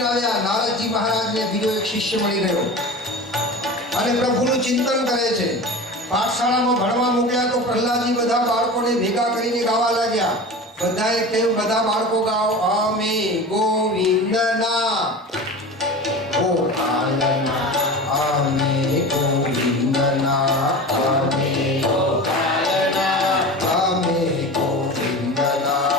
दिन આવ્યા નારદજી મહારાજને બીજો એક શિષ્ય મળી ગયો અને પ્રભુનું ચિંતન કરે છે। પાઠશાળામાં ભણવા મોકલ્યા તો પ્રહલાદજી બધા બાળકોને ભેગા કરીને ગાવા લાગ્યા। બધાએ કહ્યું, બધા બાળકો ગાઓ, અમે ગોવિંદના ગોપાલના, અમે ગોવિંદના, અમે ગોપાલના, અમે ગોવિંદના,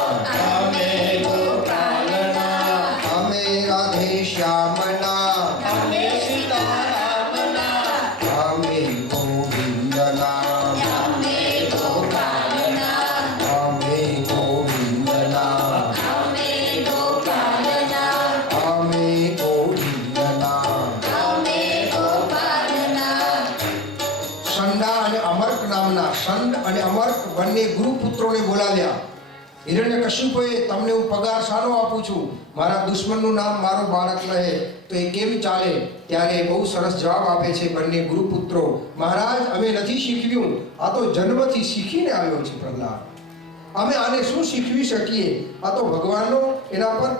અમે ગોપાલના, અમે રાધે શ્યામના, અમે સીતારામના, અમે ગોવિંદના, અમે ગોપાલના, અમે ગોવિંદના, અમે ગોપાલના, અમે ગોવિંદના, અમે ગોપાલના। શંડા અને અમર્ક નામના શંડ અને અમર્ક બંને ગુરુપુત્રોને બોલાવ્યા। હિરણ્યકશિપુએ તમને હું પગાર શાનો આપું છું? મારા દુશ્મનનું નામ મારો બાળક રહે તો એ કેમ ચાલે? ત્યારે બહુ સરસ જવાબ આપે છે બંને ગુરુપુત્રો, મહારાજ અમે નથી શીખવ્યું, આ તો જન્મથી શીખીને આવ્યો છે પ્રહલાદ। અમે આને શું શીખવી શકીએ? આ તો ભગવાનનો એના પર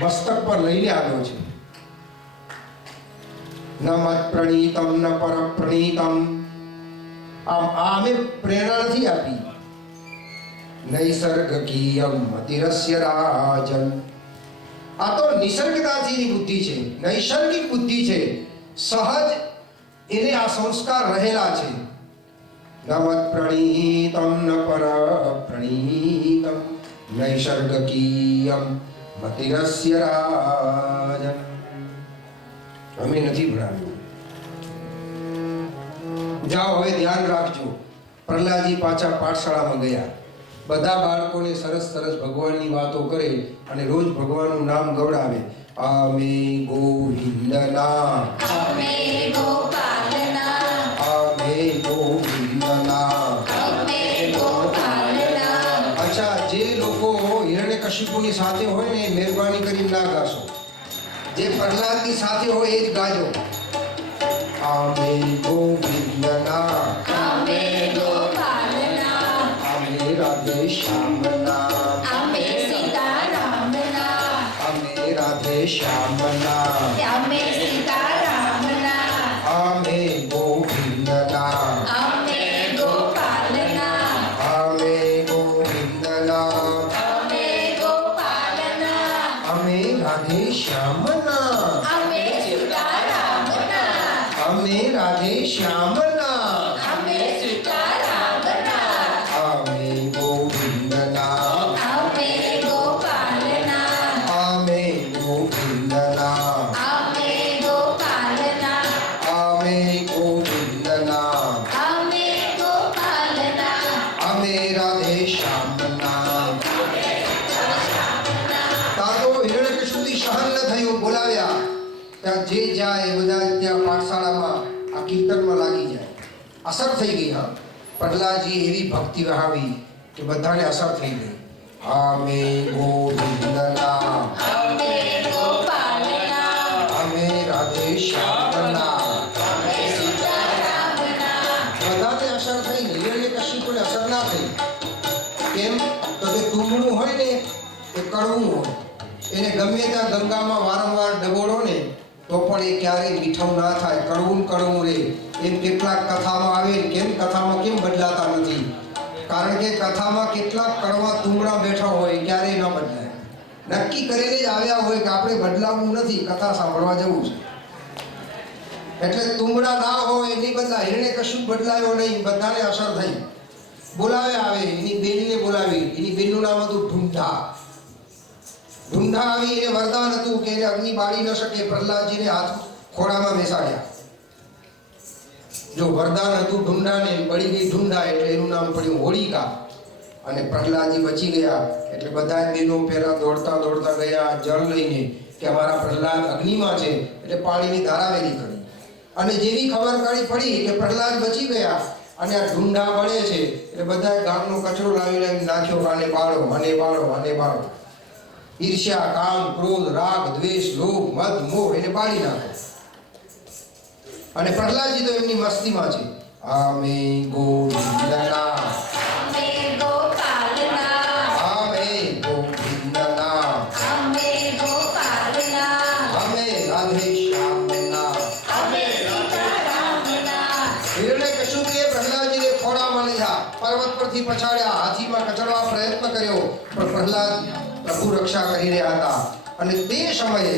મસ્તક પર લઈને આવ્યો છે। ન મત પ્રણીતમ ન પર પ્રણીતમ, આમ અમે પ્રેરણા નથી આપી। નૈસર્ગકીયમ મતિરસ્ય રાજન, આ તો નિસર્ગતાથીની બુદ્ધિ છે, નૈસર્ગિક બુદ્ધિ છે, સહજ એને આ સંસ્કાર રહેલા છે। ન મત પ્રણીતમ ન પર પ્રણીતમ નૈસર્ગકીયમ મતિરસ્ય રાજન, અમે નથી ભણાવ્યું। જાઓ હવે ધ્યાન રાખજો। પ્રહલાદજી પાછા પાઠશાળામાં ગયા। બધા બાળકોને સરસ સરસ ભગવાનની વાતો કરે અને રોજ ભગવાનનું નામ ગવડાવે। અમે ગોવિંદના, અમે ગોપાલના, અમે ગોવિંદના, અમે ગોપાલના। અચ્છા, જે લોકો હિરણ્યકશિપુની સાથે હોય ને મહેરબાની કરીને ના ગાશો, જે પ્રહલાદની સાથે હોય એ જ ગાજો। અમે ગોવિંદના, અમે ગોપાલના, અમે રાધે શ્યામના, અમે સીતારામના, અમે રાધે શ્યામના, અમે સીતારામના, અમે ગોવિંદના, અમે ગોપાલના, અમે ગોવિંદના, અમે ગોપાલના, અમે રાધે શ્યામના, અમે સીતારામના, અમે રાધે શ્યામના, અમે સીતારામના, અમે ગોવિંદના, અમે ગોપાલના, અમે ગોવિંદના, અમે ગોપાલના, અમે ગોવિંદના, અમે ગોપાલના, અમે રાધે શ્યામના। તાતો હિરણ્યકશિપુથી સહન ન થયું, બોલાવ્યા। ત્યાં જે જાય એ બધા ત્યાં પાઠશાળામાં આ કીર્તનમાં લાગી જાય। અસર થઈ ગઈ। હા, પ્રહલાદજી એવી ભક્તિ વહાવી કે બધાને અસર થઈ ગઈ। અમે ગોવિંદના, અમે ગોપાલના, અમે રાધે શ્યામના, અમે સીતારામના, બધાને અસર થઈ ને હિરણ્યકશિપુને અસર ના થઈ। કેમ? તો કે તુંબડું હોય ને એ કડવું હોય, એને ગમે ત્યાં ગંગામાં વારંવાર ડબોળો ને તો પણ એ ક્યારેય મીઠું ના થાય, કડવું ને કડવું રહે। એમ કેટલાક કથામાં આવે, કેમ કથામાં કેમ બદલાતા નથી? કારણ કે કથામાં કેટલાક કડવા તુંબડા બેઠા હોય, ક્યારેય ન બદલાય। નક્કી કરીને જ આવ્યા હોય કે આપણે બદલાવવું નથી, કથા સાંભળવા જવું છે, એટલે તુંબડા ના હોય નહીં બદલાય। હિરણ્યકશિપ બદલાયો નહીં, બધાને અસર થઈ। બોલાવ્યા આવે, એની બેનને બોલાવી, એની બેનનું નામ હતું ઢૂંઢા। ઢૂંઢા આવી, એને વરદાન હતું કે એને અગ્નિ બાળી ન શકે, પ્રહલાદજીને હાથ ખોળામાં બેસાડ્યા। જો વરદાન હતું ઢૂંઢાને, બળી ગઈ ઢૂંઢા એટલે એનું નામ પડ્યું હોળિકા। અને પ્રહલાદજી બચી ગયા એટલે બધા બહેનો પહેલા દોડતા દોડતા ગયા જળ લઈને કે અમારા પ્રહલાદ અગ્નિમાં છે, એટલે પાણીની ધારાવેલી કરી। અને જેવી ખબર પડી કે પ્રહલાદ બચી ગયા અને આ ઢૂંઢા બળે છે, એટલે બધા ગામનો કચરો લાવી લાવી નાખ્યો, આને બાળો, આને બાળો, આને બાળો। ઈર્ષ્યા, કામ, ક્રોધ, રાગ, દ્વેષ, લોભ, મદ, મોહ એને બાળી નાખો। અને પ્રહલાદજી તો એમની મસ્તીમાં છે। અમે ગોવિંદના, અમે ગોપાલના, અમે ગોવિંદના, અમે ગોપાલના। હાથી પછાડ્યા, હાથીમાં કચડવા પ્રયત્ન કર્યો, પણ પ્રહલાદ પ્રભુ રક્ષા કરી રહ્યા હતા. અને તે સમયે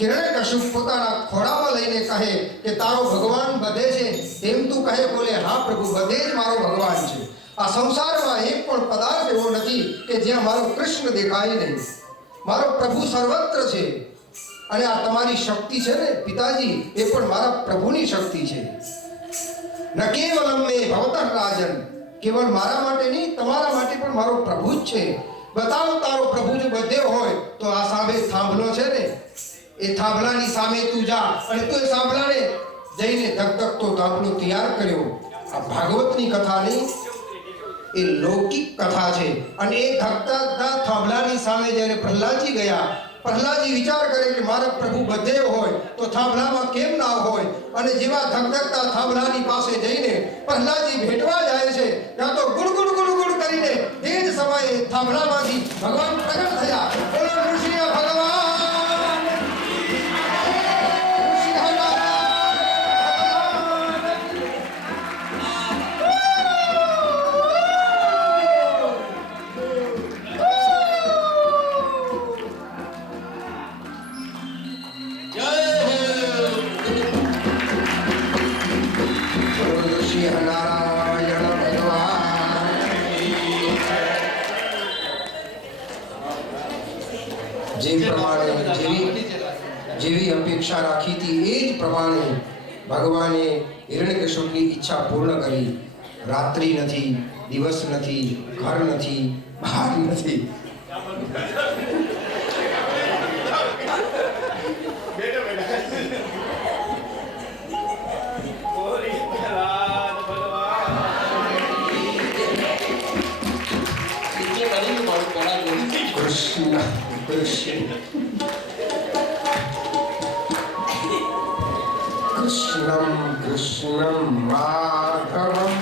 હિરણ્યકશ્યપ પોતાના ખોળામાં લઈને કહે કે તારો ભગવાન બધે છે? તેમ તું કહે? બોલે હા પ્રભુ, બધે જ મારો ભગવાન છે. આ સંસારમાં એક પણ પદાર્થ એવો નથી કે જ્યાં મારો કૃષ્ણ દેખાય નહીં. મારો પ્રભુ સર્વત્ર છે. અને આ તમારી શક્તિ છે ને પિતાજી, એ પણ મારા પ્રભુની શક્તિ છે. ન કેવલમ મે ભવતઃ રાજન, કેવળ મારા માટે નહીં, તમારા માટે પણ મારો પ્રભુ જ છે. બતાવ તારો પ્રભુ જો બધે હોય તો આ સામે થાંભલો છે ને, એ થાંભલાની સામે તું જા અને તું એ થાંભલાને જઈને ધગધગતો થાંભલો તૈયાર કર્યો. આ ભાગવતની કથા નહીં, એ લૌકિક કથા છે. અને એ ધગધગતા થાંભલાની સામે જ્યારે પ્રહલાદજી ગયા, પ્રહલાદજી વિચાર કરે કે મારા પ્રભુ બધે હોય તો થાંભલામાં કેમ ના હોય. અને જેવા ધગધગતા થાંભલાની પાસે જઈને પ્રહલાદજી ભેટવા જાય છે, ત્યાં તો ગુડ ગુડ ગુડ ગુડ કરીને તે જ સમયે થાંભલામાંથી ભગવાન પ્રગટ થયા. બોલો નૃસિંહ ભગવાન, જે પ્રમાણે જેવી અપેક્ષા રાખી હતી એ જ પ્રમાણે ભગવાને હિરણ્યકશ્યપની ઈચ્છા પૂર્ણ કરી. રાત્રિ નથી, દિવસ નથી, ઘર નથી, બહાર નથી. કૃષ્ણ કૃષ્ણ કૃષ્ણમ કૃષ્ણમ માધવમ